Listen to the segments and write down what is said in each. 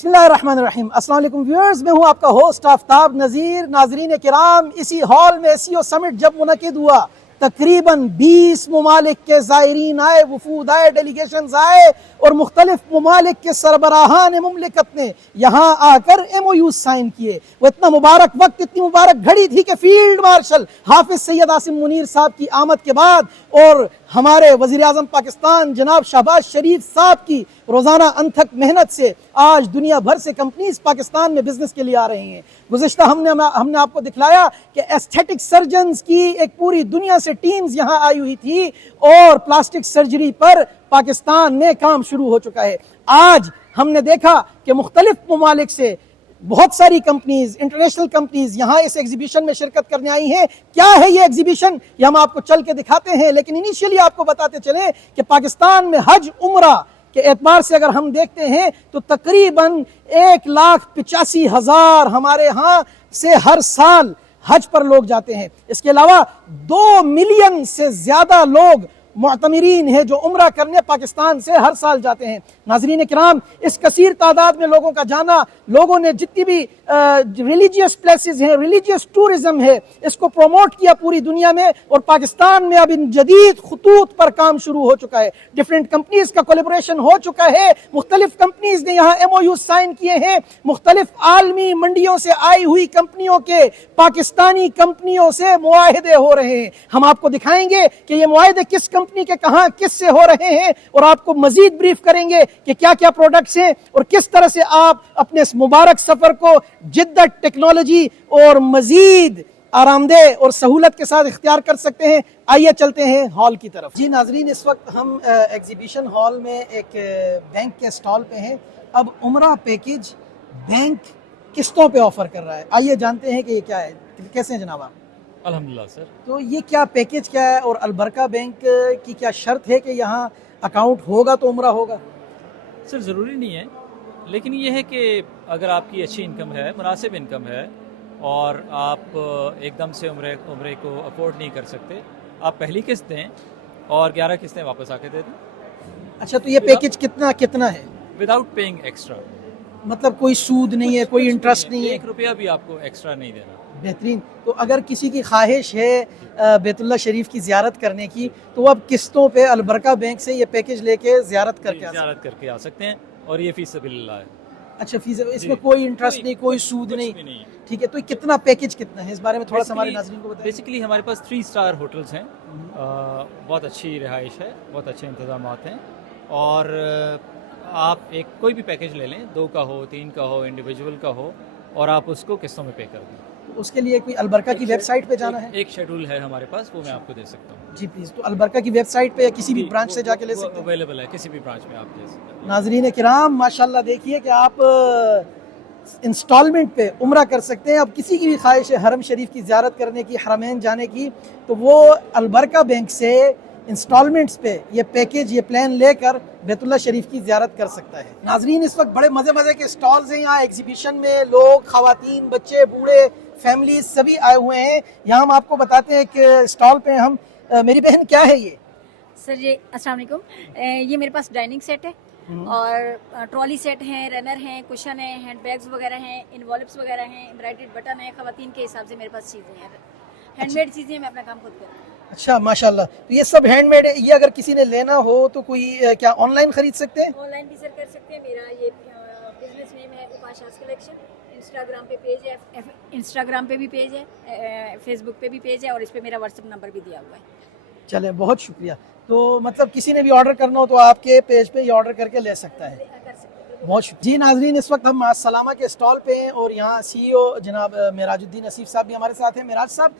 بسم اللہ الرحمن الرحیم. السلام علیکم ویورز، میں ہوں آپ کا ہوسٹ آفتاب نذیر. ناظرین کرام، اسی ہال میں SEO سمٹ جب منعقد ہوا، تقریباً 20 ممالک کے زائرین آئے، وفود آئے، ڈیلیگیشنز آئے اور مختلف ممالک کے سربراہان مملکت نے یہاں آ کر MOU سائن کیے. وہ اتنا مبارک وقت، اتنی مبارک گھڑی تھی کہ فیلڈ مارشل حافظ سید عاصم منیر صاحب کی آمد کے بعد اور ہمارے وزیر اعظم پاکستان جناب شہباز شریف صاحب کی روزانہ انتھک محنت سے آج دنیا بھر سے کمپنیز پاکستان میں بزنس کے لیے آ رہی ہیں. گزشتہ ہم نے آپ کو دکھلایا کہ ایستھیٹک سرجنز کی ایک پوری دنیا سے ٹیمز یہاں آئی ہوئی تھی اور پلاسٹک سرجری پر پاکستان میں کام شروع ہو چکا ہے. آج ہم نے دیکھا کہ مختلف ممالک سے بہت ساری کمپنیز، انٹرنیشنل کمپنیز یہاں اس ایگزیبیشن میں شرکت کرنے آئی ہیں. کیا ہے یہ ایگزیبیشن، یہ ہم آپ کو چل کے دکھاتے ہیں، لیکن انیشیلی آپ کو بتاتے چلیں کہ پاکستان میں حج عمرہ کے اعتبار سے اگر ہم دیکھتے ہیں تو تقریباً 1,85,000 ہمارے ہاں سے ہر سال حج پر لوگ جاتے ہیں. اس کے علاوہ 2 ملین سے زیادہ لوگ معتمرین ہیں جو عمرہ کرنے پاکستان سے ہر سال جاتے ہیں. ناظرین کرام، اس کثیر تعداد میں لوگوں کا جانا، لوگوں نے جتنی بھی ریلیجیس پلیسز ہیں، ریلیجیس ٹورزم ہے، اس کو پروموٹ کیا پوری دنیا میں، اور پاکستان میں اب ان جدید خطوط پر کام شروع ہو چکا ہے. ڈفرینٹ کمپنیز کا کولیبریشن ہو چکا ہے. مختلف کمپنیز نے یہاں MOU سائن کیے ہیں. مختلف عالمی منڈیوں سے آئی ہوئی کمپنیوں کے پاکستانی کمپنیوں سے معاہدے ہو رہے ہیں. ہم آپ کو دکھائیں گے کہ یہ معاہدے کس کمپنی کے کہاں کس سے ہو رہے ہیں، اور آپ کو مزید بریف کریں گے کہ کیا کیا پروڈکٹس ہیں اور کس طرح سے آپ اپنے اس مبارک سفر کو جدت، ٹیکنالوجی اور مزید آرام دہ اور سہولت کے ساتھ اختیار کر سکتے ہیں. آئیے چلتے ہیں ہال کی طرف. جی ناظرین، اس وقت ہم ایگزیبیشن ہال میں ایک بینک کے سٹال پہ ہیں. اب عمرہ پیکج بینک قسطوں پہ آفر کر رہا ہے. آئیے جانتے ہیں کہ یہ کیا ہے. کیسے ہیں جناب آپ؟ الحمدللہ سر. تو یہ کیا پیکج کیا ہے، اور البرکہ بینک کی کیا شرط ہے کہ یہاں اکاؤنٹ ہوگا تو عمرہ ہوگا؟ سر ضروری نہیں ہے، لیکن یہ ہے کہ اگر آپ کی اچھی انکم ہے، مناسب انکم ہے، اور آپ ایک دم سے عمرے کو افورڈ نہیں کر سکتے، آپ پہلی قسط دیں اور 11 قسطیں واپس آ کے دے دیں. اچھا، تو یہ پیکج کتنا ہے؟ Without paying extra. مطلب کوئی سود نہیں ہے، کوئی انٹرسٹ نہیں ہے؟ 1 روپیہ بھی آپ کو ایکسٹرا نہیں دینا. بہترین. تو اگر کسی کی خواہش ہے بیت اللہ شریف کی زیارت کرنے کی، تو وہ اب قسطوں پہ البرکہ بینک سے یہ پیکج لے کے زیارت کر کے آ سکتے ہیں، اور یہ فی سبیل اللہ ہے. اچھا، فیس اس میں کوئی انٹرسٹ نہیں، کوئی سود نہیں. ٹھیک ہے. تو کتنا پیکج کتنا ہے، اس بارے میں تھوڑا سا ہمارے ناظرین کو بتائیں. بیسیکلی ہمارے پاس 3 اسٹار ہوٹلز ہیں، بہت اچھی رہائش ہے، بہت اچھے انتظامات ہیں، اور آپ کوئی بھی پیکج لے لیں، 2 کا ہو، 3 کا ہو، انڈیویجول کا ہو، اور آپ اس کو قسطوں میں پے کر دیں. اس کے لیے کوئی البرکہ کی ویب سائٹ پہ جانا ہے؟ ایک شیڈول ہے ہمارے پاس، وہ میں آپ کو دے سکتا ہوں. جی پلیز. تو البرکہ کی ویب سائٹ پہ یا کسی بھی برانچ سے جا کے لے سکتے ہیں؟ اویلیبل ہے، کسی بھی برانچ میں آپ لے سکتے ہیں. ناظرین کرام، ماشاءاللہ دیکھیے کہ آپ انسٹالمنٹ پہ عمرہ کر سکتے ہیں. اب کسی کی بھی خواہش ہے حرم شریف کی زیارت کرنے کی، حرمین جانے کی، تو وہ البرکہ بینک سے انسٹالمنٹس پہ یہ پیکج، یہ پلان لے کر بیت اللہ شریف کی زیارت کر سکتا ہے. ناظرین، اس وقت بڑے مزے کے سٹالز ہیں یہاں ایگزیبیشن میں. لوگ، خواتین، بچے، بوڑھے، فیملیز سبھی آئے ہوئے ہیں. یہاں ہم آپ کو بتاتے ہیں کہ سٹال پہ ہم میری بہن کیا ہے یہ؟ سر جی السلام علیکم. یہ میرے پاس ڈائننگ سیٹ ہے، اور ٹرالی سیٹ ہیں، رنر ہیں، کشن ہیں، ہینڈ بیگز وغیرہ ہیں، انوالپس وغیرہ ہیں، ایمبرائڈڈ بٹن ہیں. خواتین کے حساب سے میرے پاس چیزیں ہیں، ہینڈ میڈ چیزیں. میں اپنا کام خود کرتی ہوں. اچھا ماشاءاللہ. تو یہ سب ہینڈ میڈ ہے. یہ اگر کسی نے لینا ہو تو کوئی کیا آن لائن خرید سکتے ہیں؟ آن لائن بھی سر کر سکتے ہیں. میرا یہ بزنس نیم ہے اپاشاز کلیکشن. انسٹاگرام پہ پیج ہے، انسٹاگرام پہ بھی پیج ہے، فیس بک پہ بھی پیج ہے، اور اس پہ میرا واٹس ایپ نمبر بھی دیا ہوا ہے. چلیں، بہت شکریہ. تو مطلب کسی نے بھی آرڈر کرنا ہو تو آپ کے پیج پہ یہ آرڈر کر کے لے سکتا ہے. بہت شکریہ. جی ناظرین، اس وقت ہم معسلامہ کے اسٹال پہ ہیں، اور یہاں CEO جناب معراج الدین اسیف صاحب بھی ہمارے ساتھ ہیں. معراج صاحب،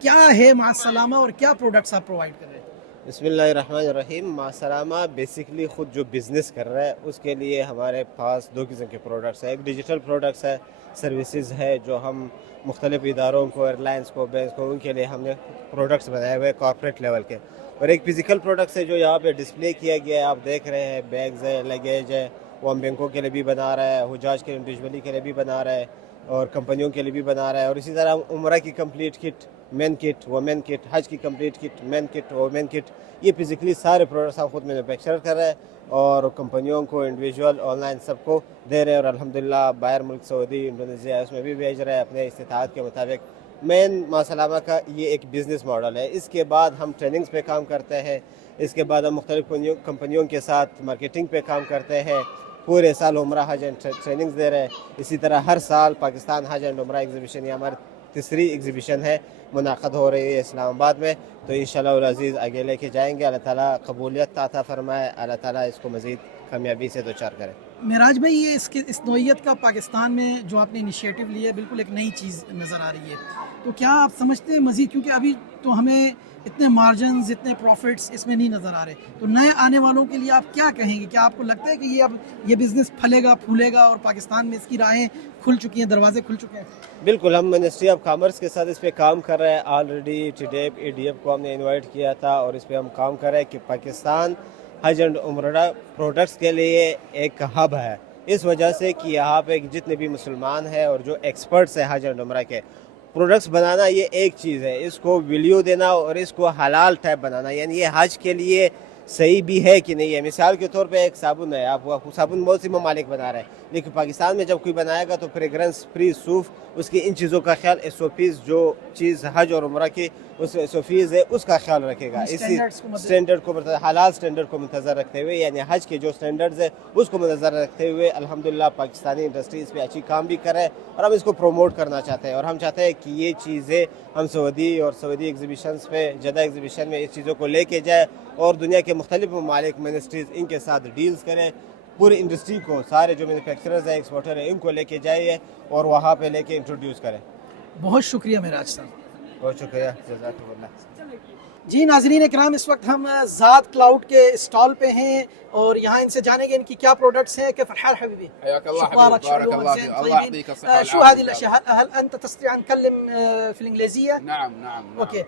کیا ہے معسلامہ اور کیا پروڈکٹس آپ پرووائڈ کر رہے ہیں؟ بسم اللہ الرحمن الرحیم. معسلامہ بیسکلی خود جو بزنس کر رہا ہے اس کے لیے ہمارے پاس 2 قسم کے پروڈکٹس ہیں. ایک ڈیجیٹل پروڈکٹس ہے، سروسز ہے جو ہم مختلف اداروں کو، ایئرلائنس کو، بینکس کو، ان کے لیے ہم نے پروڈکٹس بنائے ہوئے کارپوریٹ لیول کے. اور ایک فزیکل پروڈکٹس ہے جو یہاں پہ ڈسپلے کیا گیا ہے، آپ دیکھ رہے ہیں. بیگز ہے، لگیج ہے، وہ ہم بینکوں کے لیے بھی بنا رہا ہے, حجاج کے انڈیویجولی کے لیے بھی بنا رہا ہے, اور کمپنیوں کے لیے بھی بنا رہا ہے, اور اسی طرح عمرہ کی کمپلیٹ کٹ, مین کٹ, وومین کٹ, حج کی کمپلیٹ کٹ, مین کٹ, وومین کٹ, یہ فزیکلی سارے پروڈکٹس ہم خود مینوفیکچر کر رہے ہیں اور کمپنیوں کو انڈیویجول آن لائن سب کو دے رہے ہیں, اور الحمدللہ باہر ملک سعودی, انڈونیشیا اس میں بھی بھیج رہے ہیں اپنے استطاعت کے مطابق. مین ماسلامہ کا یہ ایک بزنس ماڈل ہے. اس کے بعد ہم ٹریننگز پہ کام کرتے ہیں, اس کے بعد ہم مختلف کمپنیوں کے ساتھ مارکیٹنگ پہ کام کرتے ہیں, پورے سال عمرہ حج اینڈ ٹریننگز دے رہے ہیں. اسی طرح ہر سال پاکستان حج اینڈ عمرہ ایگزیبیشن, یہ ہماری تیسری ایگزیبیشن ہے, منعقد ہو رہی ہے اسلام آباد میں. تو انشاءاللہ العزیز آگے لے کے جائیں گے. اللہ تعالیٰ قبولیت عطا فرمائے, اللہ تعالیٰ اس کو مزید کامیابی سے دوچار کرے. معراج بھائی, یہ اس نوعیت کا پاکستان میں جو آپ نے انیشیٹو لیا ہے بالکل ایک نئی چیز نظر آ رہی ہے, تو کیا آپ سمجھتے ہیں مزید, کیونکہ ابھی تو ہمیں اتنے مارجنز, اتنے پروفٹس اس میں نہیں نظر آ رہے, تو نئے آنے والوں کے لیے آپ کیا کہیں گے؟ کیا آپ کو لگتا ہے کہ یہ بزنس پھلے گا, پھولے گا, اور پاکستان میں اس کی راہیں کھل چکی ہیں, دروازے کھل چکے ہیں؟ بالکل, ہم منسٹری آف کامرس کے ساتھ اس پہ کام کر رہے ہیں. آلریڈی ٹیڈیپ ایڈیپ کو ہم نے انوائٹ کیا تھا, اور اس پہ ہم کام کر رہے ہیں کہ پاکستان حج اینڈ عمرہ پروڈکٹس کے لیے ایک ہب ہے, اس وجہ سے کہ یہاں پہ جتنے بھی مسلمان ہیں اور جو ایکسپرٹس ہیں حج اینڈ عمرہ کے, پروڈکٹس بنانا یہ ایک چیز ہے, اس کو ویلیو دینا اور اس کو حلال ٹائپ بنانا, یعنی یہ حج کے لیے صحیح بھی ہے کہ نہیں ہے. مثال کے طور پہ ایک صابن ہے, آپ صابن بہت سی ممالک بنا رہے ہیں, لیکن پاکستان میں جب کوئی بنائے گا تو فریگرنس فری, صوف, اس کی ان چیزوں کا خیال, SOPs جو چیز حج اور عمرہ کی اس SOPs ہے اس کا خیال رکھے گا. اسی سٹینڈرڈ کو حلال سٹینڈرڈ کو متنظر رکھتے ہوئے, یعنی حج کے جو سٹینڈرڈز ہے اس کو متنظر رکھتے ہوئے الحمدللہ پاکستانی انڈسٹری اس پہ اچھی کام بھی کرے, اور ہم اس کو پروموٹ کرنا چاہتے ہیں. اور ہم چاہتے ہیں کہ یہ چیزیں ہم سعودی ایگزیبیشنز پہ, جدہ ایگزیبیشن میں اس چیزوں کو لے کے جائے, اور دنیا کے مختلف ممالک منسٹریز ان کے ساتھ ڈیلز کریں, پوری انڈسٹری کو, سارے جو مینوفیکچررز ہیں, ایکسپورٹر ہیں, ان کو لے کے جائیے اور وہاں پہ لے کے انٹروڈیوس کریں. بہت شکریہ معراج صاحب. بہت شکریہ, جزاک اللہ. جی ناظرین اکرام, اس وقت ہم ذات کلاؤڈ کے اسٹال پہ ہیں, اور یہاں ان سے جانیں گے ان کی کیا پروڈکٹس ہیں. كيف الحال حبيبي؟ حياك الله شكرا حبيبي, بارك الله فيك, الله يعطيك الصحة شو هذه الاشياء؟ هل انت تستطيع ان تكلم في الانجليزيه؟ نعم. Okay.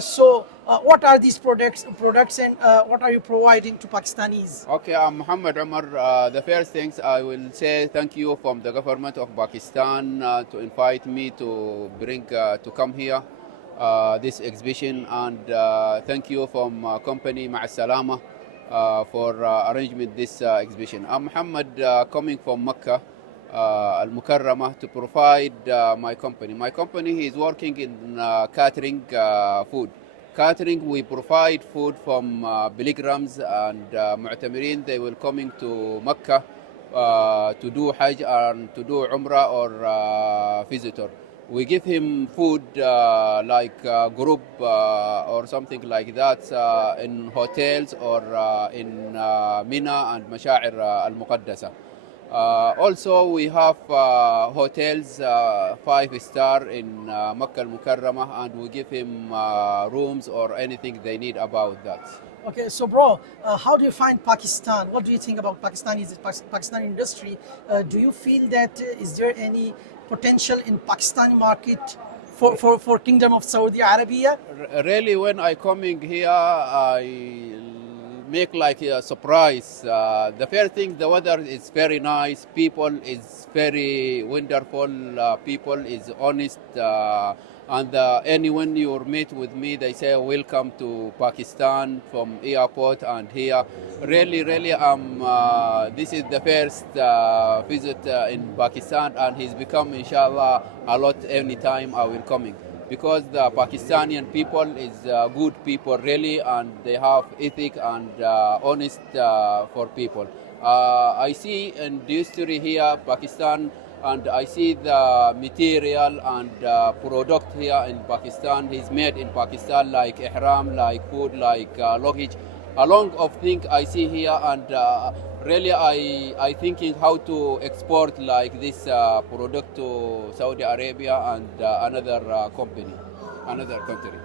So what are these products and what are you providing to Pakistanis? Okay, I'm Muhammad Umar. The first things I will say thank you from the government of Pakistan to invite me to to come here this exhibition, and thank you from company Ma'a Salama for arrangement this exhibition. I'm Muhammad, coming from Mecca Al-Mukarramah to provide my company. My company is working in catering food. Catering, we provide food from pilgrims and mu'tamirin. They will coming to Mecca to do Hajj and to do Umrah or visitor. We give him food like group or something like that in hotels or in Mina and Masha'ir al-Muqaddasa. Also we have hotels 5-star in Makkah al-Mukarramah, and we give him rooms or anything they need about that. Okay, so bro, how do you find Pakistan? What do you think about Pakistani industry? Do you feel that is there any potential in Pakistani market for Kingdom of Saudi Arabia? Really, when I coming here, I make like a surprise. The first thing, the weather is very nice, people is very wonderful, people is honest, and anyone you meet with me, they say welcome to Pakistan from airport and here. Really, this is the first visit in Pakistan, and he's become inshallah a lot anytime I will coming, because the Pakistani people is good people really, and they have ethic and honest for people. I see industry here, Pakistan, and I see the material and product here in Pakistan is made in Pakistan, like ihram, like food, like luggage. A lot of things I see here, and really I thinking how to export like this product to Saudi Arabia and another company, another country.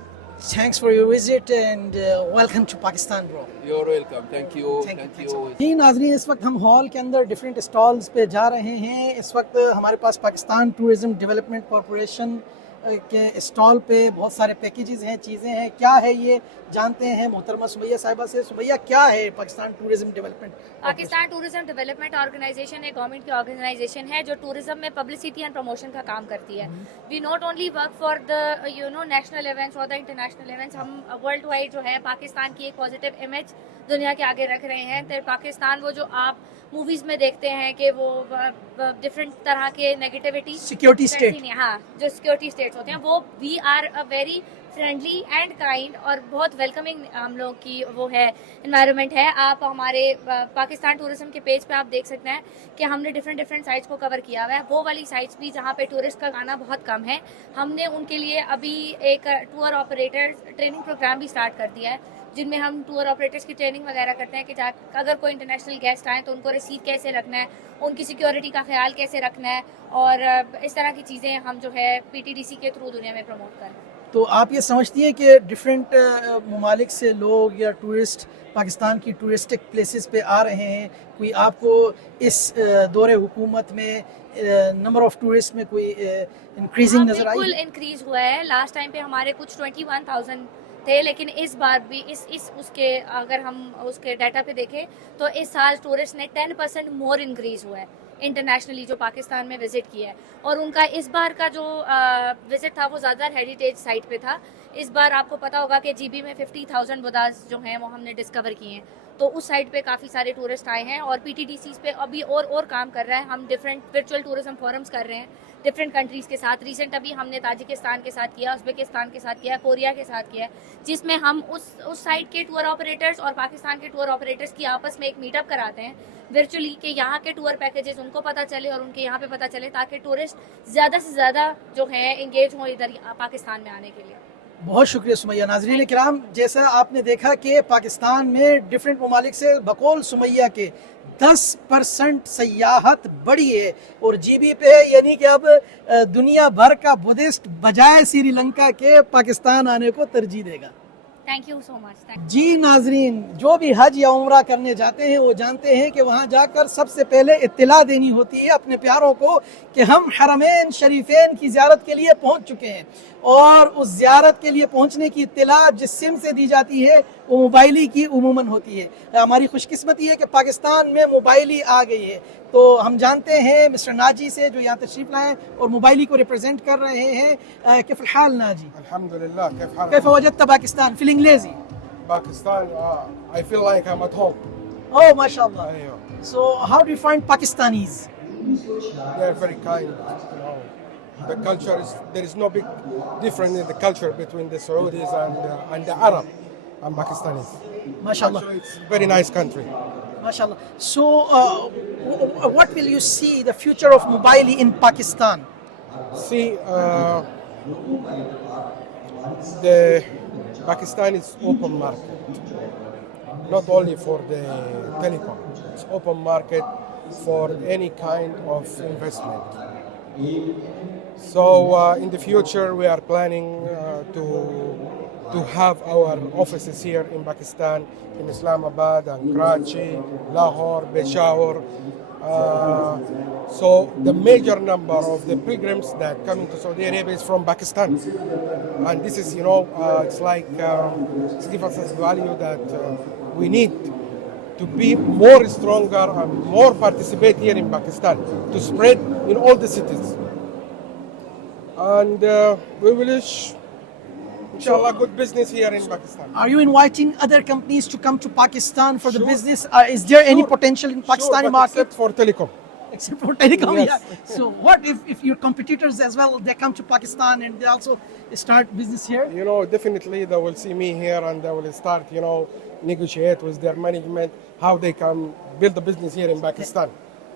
Thanks for your visit and welcome to Pakistan, bro. You're welcome. Thank you. جی ناظرین, اس وقت ہم hall کے اندر different stalls پہ جا رہے ہیں. اس وقت ہمارے پاس پاکستان ٹورزم ڈیولپمنٹ کارپوریشن کے اسٹال پہ بہت سارے پیکیجز ہیں, چیزیں ہیں, کیا ہے یہ جانتے ہیں محترمہ سمیہ صاحبہ سے. سمیہ, کیا ہے Pakistan tourism development? Pakistan tourism development organisation ایک گورنمنٹ کی آرگنائزیشن ہے جو ٹورزم میں پبلسٹی اینڈ پروموشن کا کام کرتی ہے. We not only work for the national events اور دا انٹرنیشنل ایونٹس. ہم ورلڈ وائڈ جو ہے پاکستان کی ایک پازیٹیو امیج دنیا کے آگے رکھ رہے ہیں. پاکستان وہ جو آپ موویز میں دیکھتے ہیں کہ وہ ڈفرینٹ طرح کے نیگیٹیوٹی سیکیورٹی اسٹیٹ, ہاں جو سیکورٹی اسٹیٹس ہوتے ہیں, وہ we are a very friendly and kind اور بہت ویلکمنگ ہم لوگ کی وہ ہے انوائرمنٹ ہے. آپ ہمارے پاکستان ٹورزم کے پیج پہ آپ دیکھ سکتے ہیں کہ ہم نے ڈفرینٹ سائٹس کو کور کیا ہوا ہے. وہ والی سائٹس بھی جہاں پہ ٹورسٹ کا آنا بہت کم ہے, ہم نے ان کے لیے ابھی ایک ٹور آپریٹر ٹریننگ پروگرام بھی اسٹارٹ کر دیا ہے, جن میں ہم ٹور آپریٹرس کی ٹریننگ وغیرہ کرتے ہیں کہ اگر کوئی انٹرنیشنل گیسٹ آئیں تو ان کو ریسیو کیسے رکھنا ہے, ان کی سیکیورٹی کا خیال کیسے رکھنا ہے, اور اس طرح کی چیزیں ہم جو ہے پی ٹی ڈی سی کے تھرو دنیا میں پروموٹ کر رہے ہیں. تو آپ یہ سمجھتی ہیں کہ ڈفرینٹ ممالک سے لوگ یا ٹورسٹ پاکستان کی ٹورسٹک پلیسز پہ آ رہے ہیں, کوئی آپ کو اس دور حکومت میں نمبر آف ٹورسٹ میں کوئی انکریزنگ نظر آئی؟ بالکل انکریز ہوا ہے. لاسٹ ٹائم پہ ہمارے کچھ 21,000 تھے, لیکن اس بار بھی اس کے اگر ہم اس کے ڈیٹا پہ دیکھیں تو اس سال ٹورسٹ نے 10% مور انکریز ہوا ہے انٹرنیشنلی جو پاکستان میں وزٹ کیا ہے. اور ان کا اس بار کا جو وزٹ تھا وہ زیادہ ہیریٹیج سائٹ پہ تھا. اس بار آپ کو پتا ہوگا کہ جی بی میں 50,000 بداز جو ہیں وہ ہم نے ڈسکور کیے ہیں, تو اس سائٹ پہ کافی سارے ٹورسٹ آئے ہیں. اور پی ٹی ڈی سیز پہ ابھی اور کام کر رہا ہے. ہم ڈفرینٹ ورچوئل ٹورزم فورمز کر رہے ہیں ڈفرینٹ کنٹریز کے ساتھ. ریسنٹ ابھی ہم نے تاجکستان کے ساتھ کیا, ازبکستان کے ساتھ کیا, کوریا کے ساتھ کیا, جس میں ہم اس سائٹ کے ٹور آپریٹرز اور پاکستان کے ٹور آپریٹرز کی آپس میں ایک میٹ اپ کراتے ہیں ورچولی, کہ یہاں کے ٹور پیکیجز ان کو پتہ چلے اور ان کے یہاں پہ پتہ چلے, تاکہ ٹورسٹ زیادہ سے زیادہ جو ہیں انگیج ہوں ادھر پاکستان میں آنے کے لیے. بہت شکریہ سمیہ. ناظرین کرام, جیسا آپ نے دیکھا کہ پاکستان میں ڈفرینٹ ممالک سے بقول سمیہ کے 10% سیاحت بڑھی ہے, اور جی بی پہ یعنی کہ اب دنیا بھر کا بدھسٹ بجائے سری لنکا کے پاکستان آنے کو ترجیح دے گا. تھینک یو سو مچ. جی ناظرین, جو بھی حج یا عمرہ کرنے جاتے ہیں وہ جانتے ہیں کہ وہاں جا کر سب سے پہلے اطلاع دینی ہوتی ہے اپنے پیاروں کو کہ ہم حرمین شریفین کی زیارت کے لیے پہنچ چکے ہیں, اور اس زیارت کے لیے پہنچنے کی اطلاع جس سم سے دی جاتی ہے وہ موبائلی کی عموماً ہوتی ہے. ہماری خوش قسمتی ہے کہ پاکستان میں موبائلی آ گئی ہے. تو ہم جانتے ہیں مسٹر ناجی سے جو یہاں تشریف لائے اور موبائلی کو ریپرزینٹ کر رہے ہیں. کیف الحال ناجی؟ الحمد لله. كيف حالك؟ كيف وجدت Pakistan? feeling lazy? Pakistan I feel like I'm at home. Oh, mashallah. أيوة. So how do you find Pakistanis? They're very kind. You know, the culture is there is no big difference in the culture between the Saudis and the Arab and Pakistanis. Mashallah. Actually, it's a very nice country. Mashallah. So what will you see the future of Mobiley in Pakistan? See, the Pakistan is open market, not only for the telecom. It's open market for any kind of investment. So in the future, we are planning to have our offices here in Pakistan, in Islamabad and Karachi, Lahore, Peshawar. So the major number of the pilgrims that come into Saudi Arabia is from Pakistan, and this is, it's like it gives us a value that we need to be more stronger and more participate here in Pakistan to spread in all the cities, and we will wish, inshallah, good business here in Pakistan. Are you inviting other companies to come to Pakistan for the Sure. business? Is there any Sure. potential in Pakistani Sure, but market? except for telecom. Except for telecom, Yes. yeah. So what if your competitors as well, they come to Pakistan and they also start business here? Definitely they will see me here and they will start, negotiate with their management how they can build the business here in Pakistan.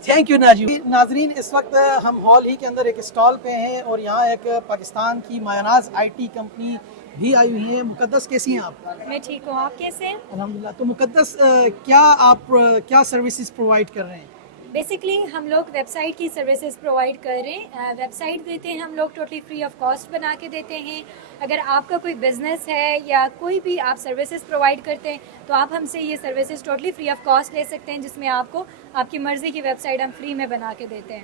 Thank you Naji. ناظرین, اس وقت ہم hall ہی کے اندر ایک stall پہ ہیں اور یہاں ایک پاکستان کی مایاناز آئی ٹی کمپنی بھی آئی ہوئی ہیں. مقدس, کیسی ہیں آپ؟ میں ٹھیک ہوں, آپ کیسے ہیں؟ الحمدللہ. تو مقدس, کیا سروسز پرووائڈ کر رہے ہیں؟ بیسکلی ہم لوگ ویب سائٹ کی سروسز پرووائڈ کر رہے ہیں. ویب سائٹ دیتے ہیں ہم لوگ ٹوٹلی فری آف کاسٹ بنا کے دیتے ہیں. اگر آپ کا کوئی بزنس ہے یا کوئی بھی آپ سروسز پرووائڈ کرتے ہیں تو آپ ہم سے یہ services totally free of cost لے سکتے ہیں, جس میں آپ کو آپ کی مرضی کی ویب سائٹ ہم فری میں بنا کے دیتے ہیں.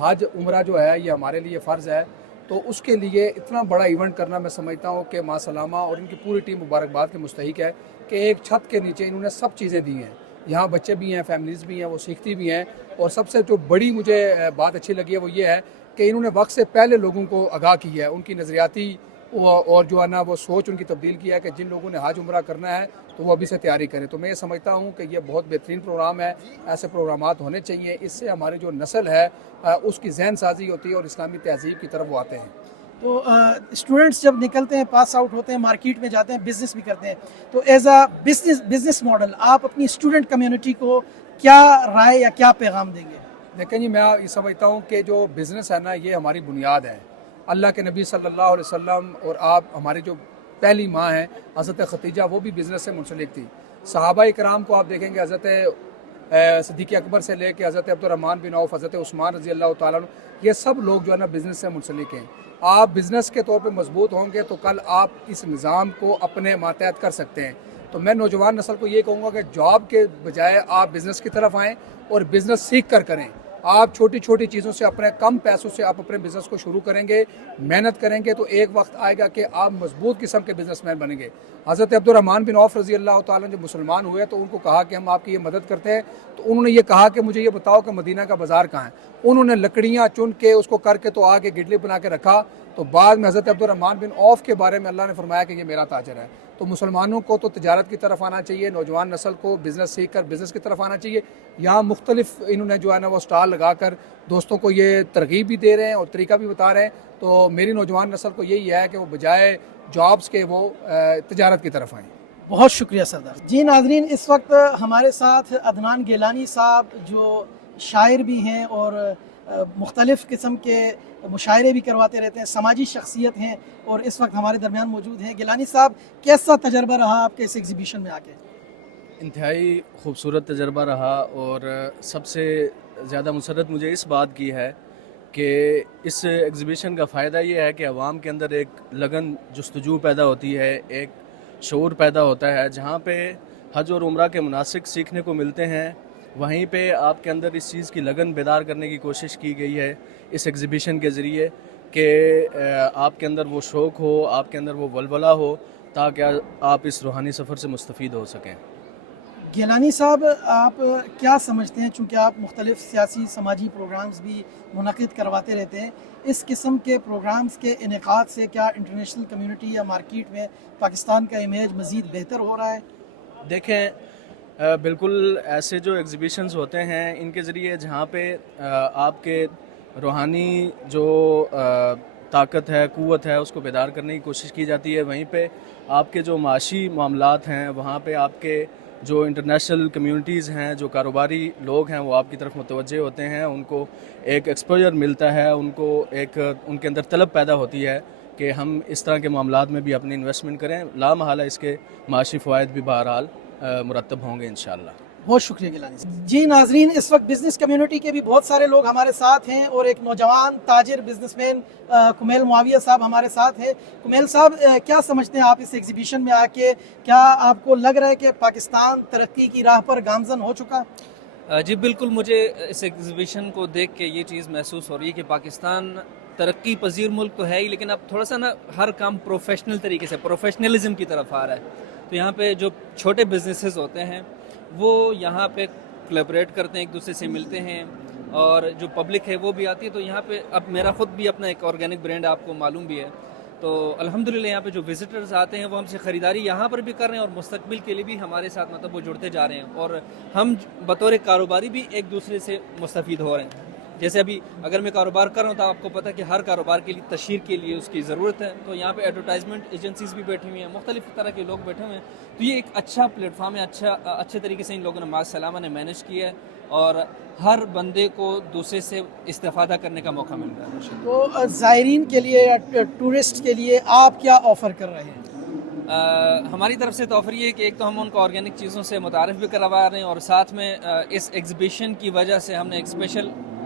حج عمرہ جو ہے یہ ہمارے لیے فرض ہے، تو اس کے لیے اتنا بڑا ایونٹ کرنا میں سمجھتا ہوں کہ ماں سلامہ اور ان کی پوری ٹیم مبارکباد کے مستحق ہے کہ ایک چھت کے نیچے انہوں نے سب چیزیں دی ہیں. یہاں بچے بھی ہیں، فیملیز بھی ہیں، وہ سیکھتی بھی ہیں. اور سب سے جو بڑی مجھے بات اچھی لگی ہے وہ یہ ہے کہ انہوں نے وقت سے پہلے لوگوں کو آگاہ کیا ہے، ان کی نظریاتی اور جو ہے نا وہ سوچ ان کی تبدیل کیا ہے کہ جن لوگوں نے حج عمرہ کرنا ہے تو وہ ابھی سے تیاری کریں. تو میں یہ سمجھتا ہوں کہ یہ بہت بہترین پروگرام ہے، ایسے پروگرامات ہونے چاہیے. اس سے ہماری جو نسل ہے اس کی ذہن سازی ہوتی ہے اور اسلامی تہذیب کی طرف وہ آتے ہیں. تو اسٹوڈنٹس جب نکلتے ہیں، پاس آؤٹ ہوتے ہیں، مارکیٹ میں جاتے ہیں، بزنس بھی کرتے ہیں، تو ایز اے بزنس ماڈل آپ اپنی اسٹوڈنٹ کمیونٹی کو کیا رائے یا کیا پیغام دیں گے؟ لیکن جی میں یہ سمجھتا ہوں کہ جو بزنس ہے نا یہ ہماری بنیاد ہے. اللہ کے نبی صلی اللہ علیہ وسلم اور آپ ہماری جو پہلی ماں ہیں حضرت ختیجہ، وہ بھی بزنس سے منسلک تھی. صحابہ کرام کو آپ دیکھیں گے، حضرت صدیق اکبر سے لے کے حضرت عبد الرحمن بن عوف، حضرت عثمان رضی اللہ تعالیٰ عنہ، یہ سب لوگ جو ہے نا بزنس سے منسلک ہیں. آپ بزنس کے طور پہ مضبوط ہوں گے تو کل آپ اس نظام کو اپنے ماتحت کر سکتے ہیں. تو میں نوجوان نسل کو یہ کہوں گا کہ جاب کے بجائے آپ بزنس کی طرف آئیں اور بزنس سیکھ کر کریں. آپ چھوٹی چھوٹی چیزوں سے، اپنے کم پیسوں سے آپ اپنے بزنس کو شروع کریں گے، محنت کریں گے تو ایک وقت آئے گا کہ آپ مضبوط قسم کے بزنس مین بنیں گے. حضرت عبد الرحمن بن عوف رضی اللہ تعالیٰ جب مسلمان ہوئے تو ان کو کہا کہ ہم آپ کی یہ مدد کرتے ہیں. تو انہوں نے یہ کہا کہ مجھے یہ بتاؤ کہ مدینہ کا بازار کہاں ہے. انہوں نے لکڑیاں چن کے اس کو کر کے تو آگے گڈلی بنا کے رکھا. تو بعد میں حضرت عبد الرحمن بن عوف کے بارے میں اللہ نے فرمایا کہ یہ میرا تاجر ہے. تو مسلمانوں کو تو تجارت کی طرف آنا چاہیے، نوجوان نسل کو بزنس سیکھ کر بزنس کی طرف آنا چاہیے. یہاں مختلف انہوں نے جو ہے نا وہ اسٹال لگا کر دوستوں کو یہ ترغیب بھی دے رہے ہیں اور طریقہ بھی بتا رہے ہیں. تو میری نوجوان نسل کو یہی ہے کہ وہ بجائے جابس کے وہ تجارت کی طرف آئیں. بہت شکریہ سردار. جی ناظرین، اس وقت ہمارے ساتھ عدنان گیلانی صاحب جو شاعر بھی ہیں اور مختلف قسم کے مشاعرے بھی کرواتے رہتے ہیں، سماجی شخصیت ہیں اور اس وقت ہمارے درمیان موجود ہیں. گیلانی صاحب، کیسا تجربہ رہا آپ کے اس ایگزیبیشن میں آ کے؟ انتہائی خوبصورت تجربہ رہا، اور سب سے زیادہ مسرت مجھے اس بات کی ہے کہ اس ایگزیبیشن کا فائدہ یہ ہے کہ عوام کے اندر ایک لگن جستجو پیدا ہوتی ہے، ایک شعور پیدا ہوتا ہے. جہاں پہ حج اور عمرہ کے مناسک سیکھنے کو ملتے ہیں، وہیں پہ آپ کے اندر اس چیز کی لگن بیدار کرنے کی کوشش کی گئی ہے اس ایگزیبیشن کے ذریعے کہ آپ کے اندر وہ شوق ہو، آپ کے اندر وہ ولولہ ہو، تاکہ آپ اس روحانی سفر سے مستفید ہو سکیں. گیلانی صاحب، آپ کیا سمجھتے ہیں، چونکہ آپ مختلف سیاسی سماجی پروگرامز بھی منعقد کرواتے رہتے ہیں، اس قسم کے پروگرامز کے انعقاد سے کیا انٹرنیشنل کمیونٹی یا مارکیٹ میں پاکستان کا امیج مزید بہتر ہو رہا ہے؟ دیکھیں، بالکل ایسے جو ایگزیبیشنز ہوتے ہیں ان کے ذریعے جہاں پہ آپ کے روحانی جو طاقت ہے، قوت ہے، اس کو بیدار کرنے کی کوشش کی جاتی ہے، وہیں پہ آپ کے جو معاشی معاملات ہیں وہاں پہ آپ کے جو انٹرنیشنل کمیونٹیز ہیں، جو کاروباری لوگ ہیں، وہ آپ کی طرف متوجہ ہوتے ہیں. ان کو ایک ایکسپوجر ملتا ہے، ان کو ایک ان کے اندر طلب پیدا ہوتی ہے کہ ہم اس طرح کے معاملات میں بھی اپنی انویسٹمنٹ کریں. لا محالہ اس کے معاشی فوائد بھی بہرحال مرتب ہوں گے انشاءاللہ. بہت شکریہ گیلانی صاحب. جی ناظرین، اس وقت بزنس کمیونٹی کے بھی بہت سارے لوگ ہمارے ساتھ ہیں اور ایک نوجوان تاجر بزنس مین کمیل معاویہ صاحب ہمارے ساتھ ہیں. کمیل صاحب، کیا سمجھتے ہیں آپ اس ایگزیبیشن میں آ کے؟ کیا آپ کو لگ رہا ہے کہ پاکستان ترقی کی راہ پر گامزن ہو چکا؟ جی بالکل، مجھے اس ایگزیبیشن کو دیکھ کے یہ چیز محسوس ہو رہی ہے کہ پاکستان ترقی پذیر ملک تو ہے ہی، لیکن اب تھوڑا سا نا ہر کام پروفیشنل طریقے سے، پروفیشنلزم کی طرف آ رہا ہے. تو یہاں پہ جو چھوٹے بزنسز ہوتے ہیں وہ یہاں پہ کولیبریٹ کرتے ہیں، ایک دوسرے سے ملتے ہیں، اور جو پبلک ہے وہ بھی آتی ہے. تو یہاں پہ اب میرا خود بھی اپنا ایک آرگینک برانڈ آپ کو معلوم بھی ہے. تو الحمدللہ یہاں پہ جو وزٹرز آتے ہیں وہ ہم سے خریداری یہاں پر بھی کر رہے ہیں، اور مستقبل کے لیے بھی ہمارے ساتھ مطلب وہ جڑتے جا رہے ہیں، اور ہم بطور کاروباری بھی ایک دوسرے سے مستفید ہو رہے ہیں. جیسے ابھی اگر میں کاروبار کر رہا ہوں تو آپ کو پتہ ہے کہ ہر کاروبار کے لیے تشہیر کے لیے اس کی ضرورت ہے. تو یہاں پہ ایڈورٹائزمنٹ ایجنسیز بھی بیٹھی ہوئی ہیں، مختلف طرح کے لوگ بیٹھے ہوئے ہیں. تو یہ ایک اچھا پلیٹ فارم ہے، اچھے طریقے سے ان لوگوں نے ماں سلامہ نے مینیج کیا ہے، اور ہر بندے کو دوسرے سے استفادہ کرنے کا موقع مل رہا ہے. تو زائرین کے لیے یا ٹورسٹ کے لیے آپ کیا آفر کر رہے ہیں؟ ہماری طرف سے تو آفر یہ ہے کہ ایک تو ہم ان کو آرگینک چیزوں سے متعارف بھی کروا رہے ہیں، اور ساتھ میں اس ایگزیبیشن کی وجہ سے ہم نے ایک اسپیشل